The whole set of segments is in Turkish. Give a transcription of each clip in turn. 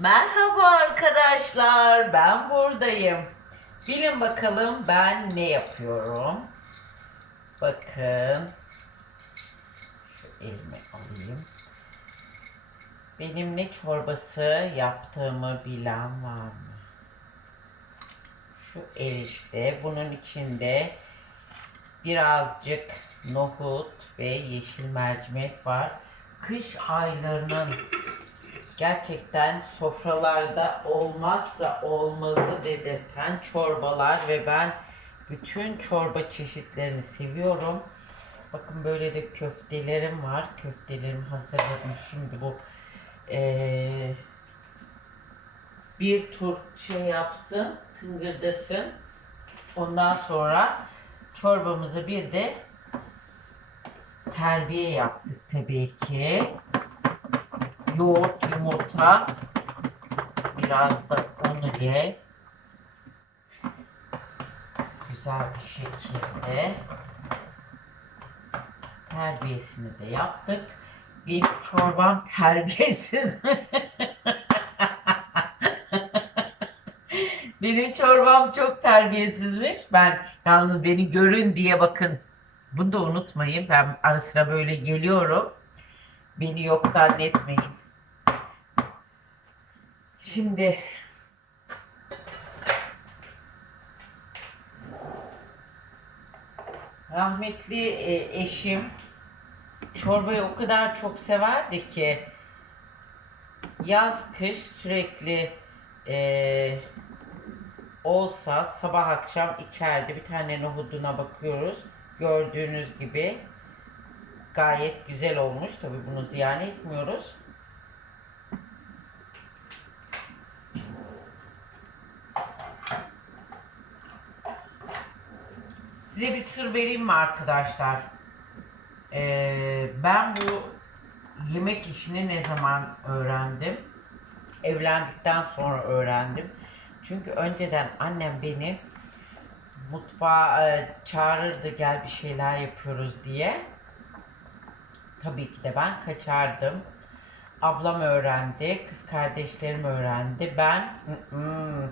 Merhaba arkadaşlar, ben buradayım. Bilin bakalım ben ne yapıyorum. Bakın. Şu elimi alayım. Benim ne çorbası yaptığımı bilen var mı? Şu erişte. Bunun içinde birazcık nohut ve yeşil mercimek var. Kış aylarının gerçekten sofralarda olmazsa olmazı dedirten çorbalar ve ben bütün çorba çeşitlerini seviyorum. Bakın böyle de köftelerim var. Köftelerimi hazırladım. Şimdi bu eee, bir tur şey yapsın, tıngırdasın. Ondan sonra çorbamızı bir de terbiye yaptık tabii ki yoğurt, yumurta, biraz da un ile güzel bir şekilde terbiyesini de yaptık. Bir çorbam terbiyesiz mi? Benim çorbam çok terbiyesizmiş. Ben yalnız beni görün diye bakın. Bunu da unutmayın. Ben ara sıra böyle geliyorum. Beni yok zannetmeyin. Şimdi rahmetli e, eşim çorbayı o kadar çok severdi ki yaz kış sürekli e, olsa sabah akşam içeride bir tane nohuduna bakıyoruz. Gördüğünüz gibi gayet güzel olmuş. Tabi bunu ziyan etmiyoruz. Size bir sır vereyim mi arkadaşlar? Ee, ben bu yemek işini ne zaman öğrendim? Evlendikten sonra öğrendim. Çünkü önceden annem beni mutfağa e, çağırırdı gel bir şeyler yapıyoruz diye. Tabii ki de ben kaçardım. Ablam öğrendi, kız kardeşlerim öğrendi. Ben ı-ı,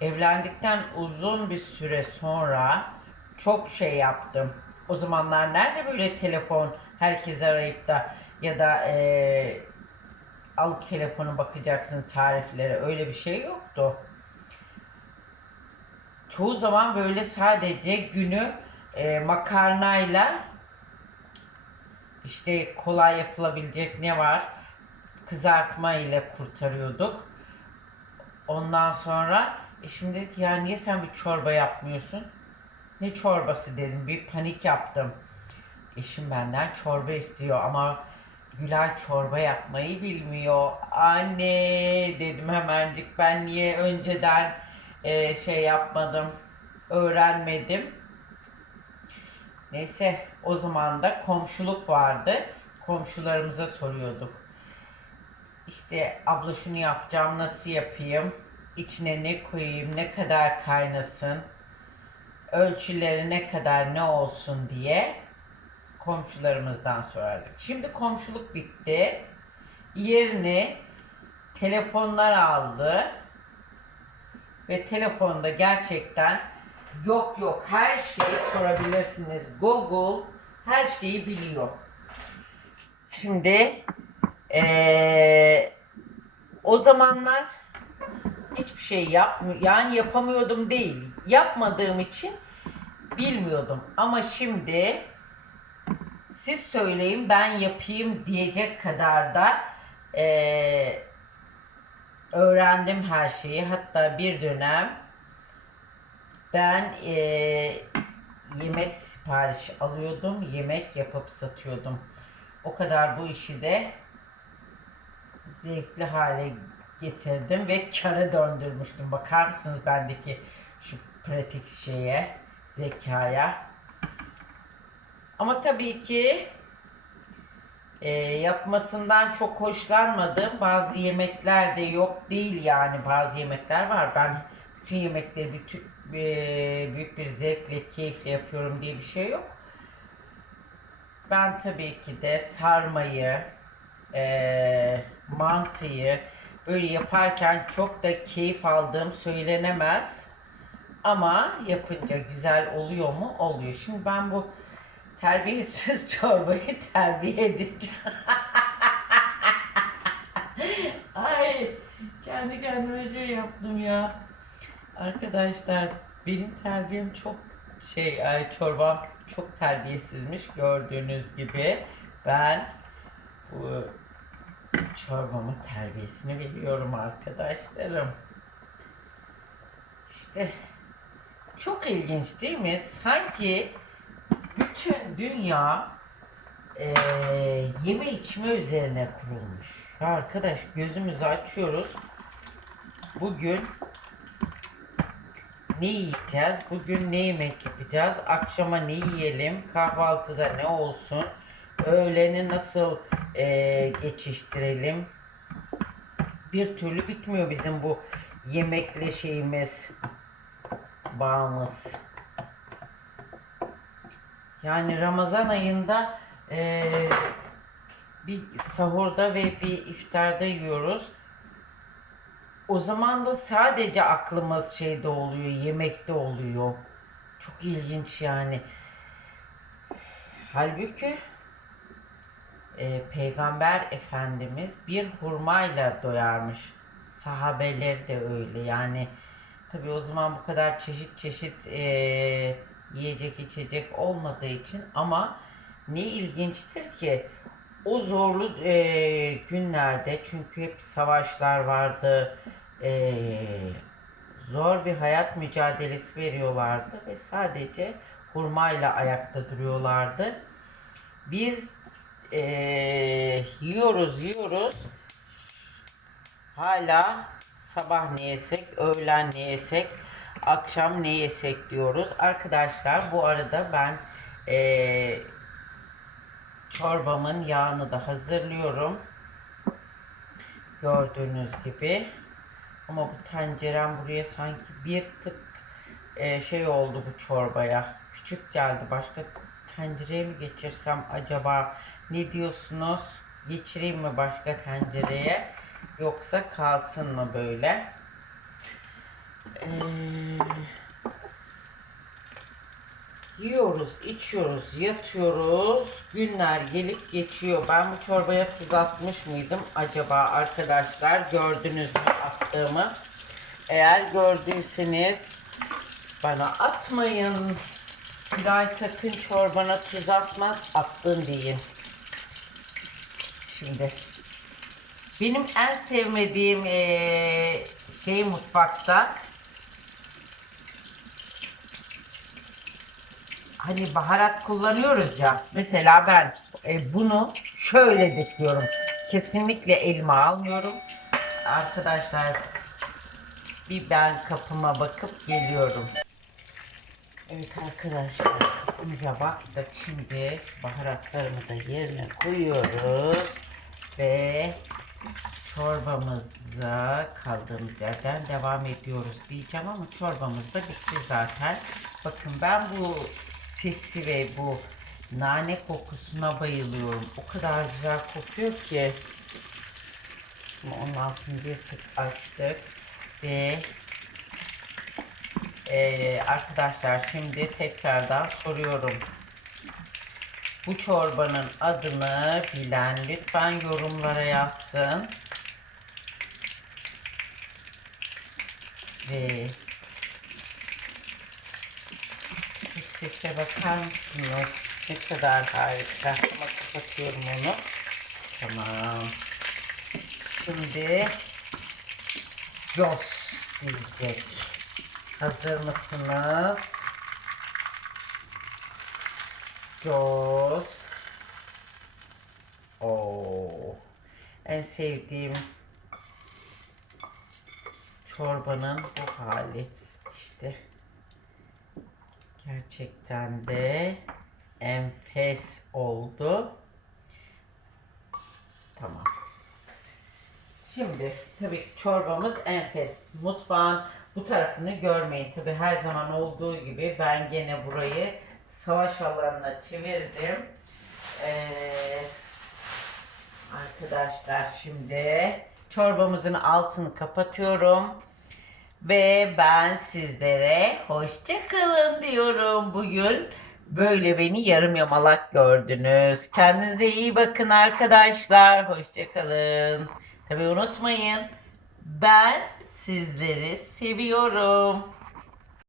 evlendikten uzun bir süre sonra çok şey yaptım. O zamanlar nerede böyle telefon herkes arayıp da ya da e, alıp telefonu bakacaksın tariflere öyle bir şey yoktu. Çoğu zaman böyle sadece günü e, makarnayla işte kolay yapılabilecek ne var? Kızartma ile kurtarıyorduk. Ondan sonra eşim dedi ki ya niye sen bir çorba yapmıyorsun? Ne çorbası dedim bir panik yaptım. Eşim benden çorba istiyor ama Gülay çorba yapmayı bilmiyor. Anne dedim hemencik ben niye önceden e, şey yapmadım, öğrenmedim. Neyse o zaman da komşuluk vardı. Komşularımıza soruyorduk. İşte abla şunu yapacağım nasıl yapayım? İçine ne koyayım? Ne kadar kaynasın? Ölçüleri ne kadar ne olsun diye komşularımızdan sorardık. Şimdi komşuluk bitti. Yerini telefonlar aldı. Ve telefonda gerçekten yok yok her şeyi sorabilirsiniz. Google her şeyi biliyor. Şimdi eee, o zamanlar hiçbir şey yapmıyor. Yani yapamıyordum değil. Yapmadığım için bilmiyordum. Ama şimdi siz söyleyin ben yapayım diyecek kadar da eee, öğrendim her şeyi. Hatta bir dönem ben eee, yemek sipariş alıyordum. Yemek yapıp satıyordum. O kadar bu işi de zevkli hale getirdim ve kâra döndürmüştüm. Bakar mısınız bendeki şu pratik şeye, zekaya. Ama tabii ki e, yapmasından çok hoşlanmadım. Bazı yemekler de yok değil yani bazı yemekler var. Ben bütün yemekleri bütün, e, büyük bir zevkle, keyifle yapıyorum diye bir şey yok. Ben tabii ki de sarmayı, e, mantıyı, böyle yaparken çok da keyif aldığım söylenemez. Ama yapınca güzel oluyor mu? Oluyor. Şimdi ben bu terbiyesiz çorbayı terbiye edeceğim. Ay kendi kendime şey yaptım ya. Arkadaşlar benim terbiyem çok şey ay çorbam çok terbiyesizmiş gördüğünüz gibi. Ben bu çorbamın terbiyesini veriyorum arkadaşlarım. İşte çok ilginç değil mi? Sanki bütün dünya eee, yeme içme üzerine kurulmuş. Arkadaş gözümüzü açıyoruz. Bugün ne yiyeceğiz? Bugün ne yemek yapacağız? Akşama ne yiyelim? Kahvaltıda ne olsun? Öğleni nasıl eee, geçiştirelim? Bir türlü bitmiyor bizim bu yemekle şeyimiz, bağımız. Yani Ramazan ayında eee, bir sahurda ve bir iftarda yiyoruz. O zaman da sadece aklımız şeyde oluyor, yemekte oluyor. Çok ilginç yani. Halbuki e, Peygamber Efendimiz bir hurmayla doyarmış. Sahabeler de öyle yani. Tabi o zaman bu kadar çeşit çeşit e, yiyecek içecek olmadığı için ama ne ilginçtir ki o zorlu e, günlerde çünkü hep savaşlar vardı e, zor bir hayat mücadelesi veriyorlardı ve sadece hurmayla ayakta duruyorlardı. Biz e, yiyoruz yiyoruz hala sabah ne yesek, öğlen ne yesek, akşam ne yesek diyoruz. Arkadaşlar bu arada ben e, çorbamın yağını da hazırlıyorum. Gördüğünüz gibi. Ama bu tencerem buraya sanki bir tık e, şey oldu bu çorbaya. Küçük geldi. Başka tencereye mi geçirsem acaba? Ne diyorsunuz? Geçireyim mi başka tencereye? Yoksa kalsın mı böyle? Ee, yiyoruz, içiyoruz, yatıyoruz. Günler gelip geçiyor. Ben bu çorbaya tuz atmış mıydım acaba arkadaşlar? Gördünüz mü attığımı? Eğer gördüyseniz bana atmayın. Gülay sakın çorbana tuz atma, attın deyin. Şimdi benim en sevmediğim eee, şey mutfakta hani baharat kullanıyoruz ya. Mesela ben e, bunu şöyle dikiyorum. Kesinlikle elime almıyorum. Arkadaşlar bir ben kapıma bakıp geliyorum. Evet arkadaşlar kapımıza baktık. Şimdi şu baharatlarımı da yerine koyuyoruz. Ve çorbamıza kaldığımız yerden devam ediyoruz diyeceğim ama çorbamız da bitti zaten. Bakın ben bu sesi ve bu nane kokusuna bayılıyorum. O kadar güzel kokuyor ki. Şimdi Onun altını bir tık açtık ve ee, arkadaşlar şimdi tekrardan soruyorum. Bu çorbanın adını bilen lütfen yorumlara yazsın. Ve şu sese bakar mısınız? Ne kadar harika. Ama kapatıyorum onu. Tamam. Şimdi Jos diyecek. Hazır mısınız? Jos. Oo. En sevdiğim çorbanın bu hali. İşte gerçekten de enfes oldu. Tamam. Şimdi tabii ki çorbamız enfes. Mutfağın bu tarafını görmeyin. Tabii her zaman olduğu gibi ben gene burayı savaş alanına çevirdim. Ee, arkadaşlar şimdi çorbamızın altını kapatıyorum. Ve ben sizlere hoşça kalın diyorum. Bugün böyle beni yarım yamalak gördünüz. Kendinize iyi bakın arkadaşlar. Hoşça kalın. Tabii unutmayın. Ben sizleri seviyorum.